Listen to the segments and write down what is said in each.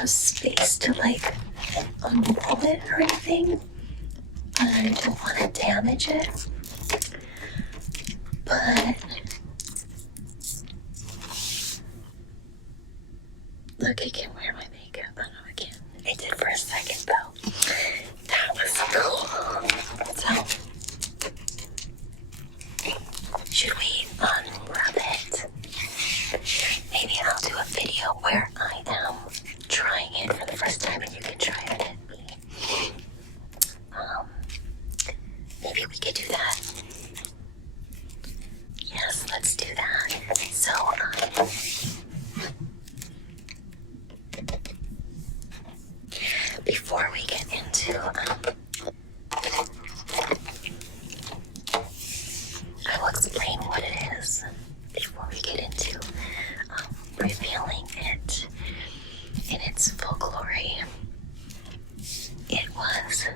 have space to like unroll it or anything. I don't want to damage it. But look, I can wear my makeup. Oh no, I can't. I did for a second though. That was cool. So, should we unwrap it? Maybe I'll do a video where I am trying it for the first time and you can try it at me. Maybe we could do that. Yes, let's do that. So, before we get into, I will explain what it is before we get into revealing it in its full glory. It was,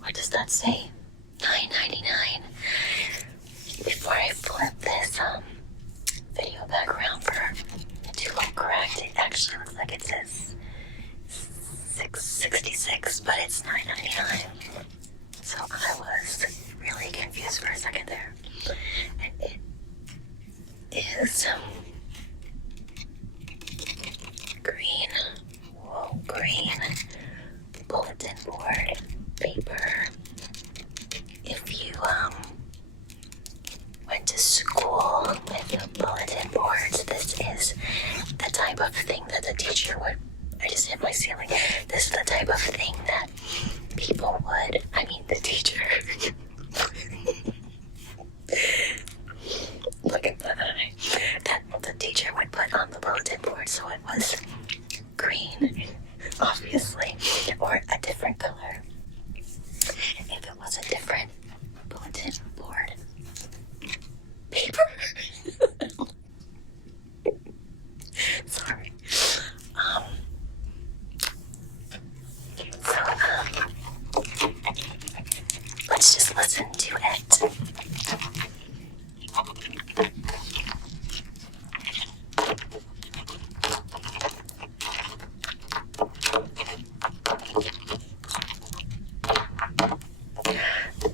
what does that say? $9.99. Before I flip this video back around for to look correct, it actually looks like it says $6.66, but it's $9.99. So I was really confused for a second there. And it is green, green bulletin board paper. If you went to school with bulletin boards, this is the type of thing that the teacher would, I just hit my ceiling. This is the type of thing that people would, the teacher. Look at the eye. That the teacher would put on the bulletin board, so it was green, obviously, or a different color. If it was a different bulletin board paper. Sorry. Let's just listen to it.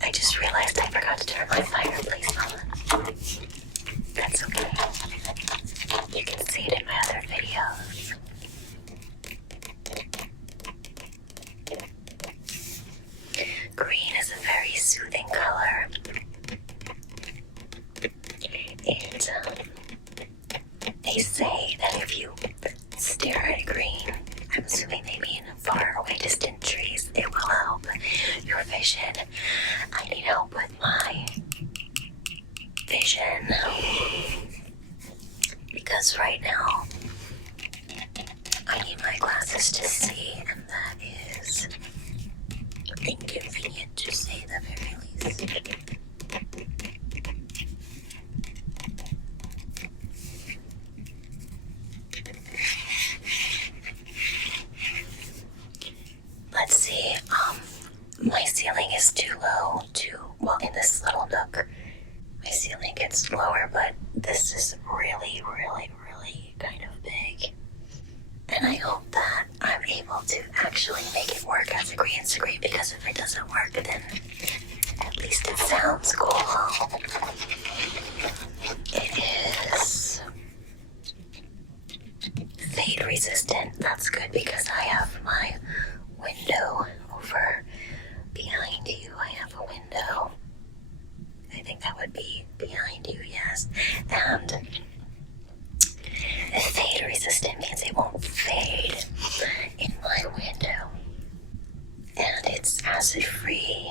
I just realized I forgot to turn my fireplace on. That's okay. You can see it in my other videos. Green is a very soothing color. They say that if you stare at green, I'm assuming they mean far away distant trees, it will help your vision. I need help with my vision because right now I need my glasses to see, and that is inconvenient to say the very least. Let's see, my ceiling is too low in this little nook, my ceiling gets lower, but this is really, really, really kind of big. And I hope that I'm able to actually make it work as a green screen, because if it doesn't work, then at least it sounds cool. It is fade resistant. That's good because I have my window over behind you. I have a window. I think that would be behind you, yes. And fade resistant means it won't fade in my window. And it's acid free.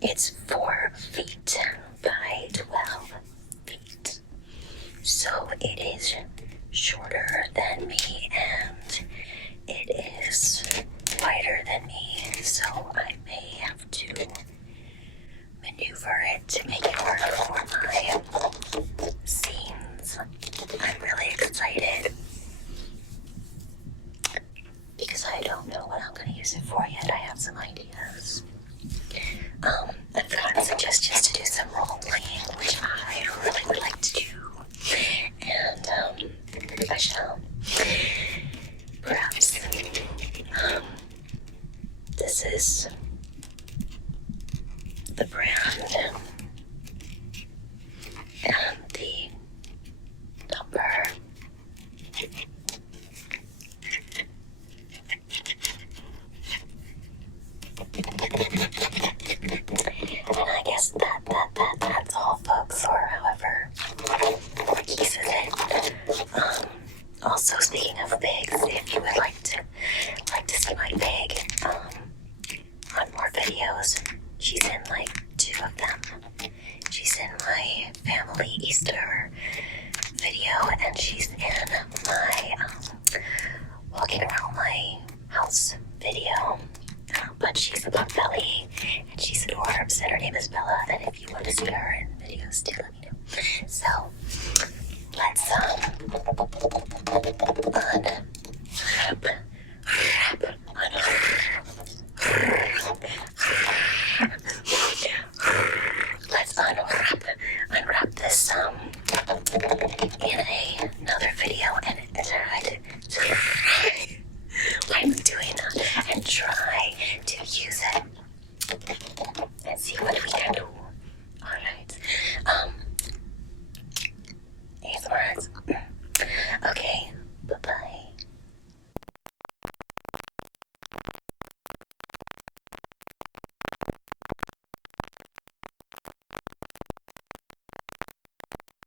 It's 4 feet by 12 feet. So it is shorter than me and it is wider than me. So I may have to maneuver it to make it work for my scenes. I'm really excited because I don't know what I'm going to use it for yet. I have some ideas. I've gotten suggestions to do some role playing, which I really would like released her video, and she's in my walking around my house video. But she's a potbelly, and she's adorbs, and her name is Bella. And if you want to see her in videos too, let me know. So let's unwrap this in another video, and I'm doing that, and try to use it and see what we can do. Alright. ASMR. Okay, bye-bye.